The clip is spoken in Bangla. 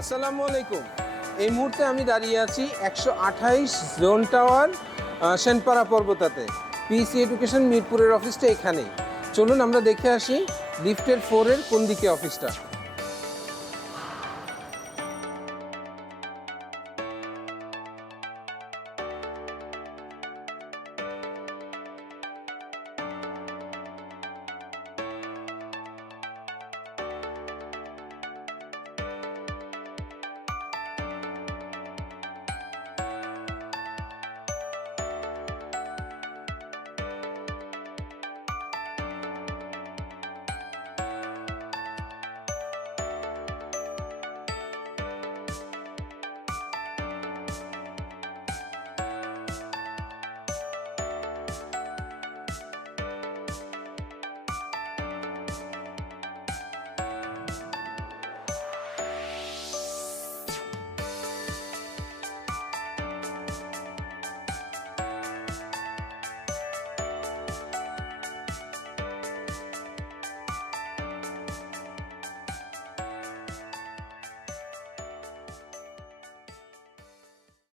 আসসালামু আলাইকুম। এই মুহূর্তে আমি দাঁড়িয়ে আছি 128 জোন টাওয়ার সেনপাড়া পর্বতাতে। পিইসি এডুকেশন মিরপুরের অফিসটা এখানেই। চলুন আমরা দেখে আসি লিফটের 4 এর কোন দিকে অফিসটা।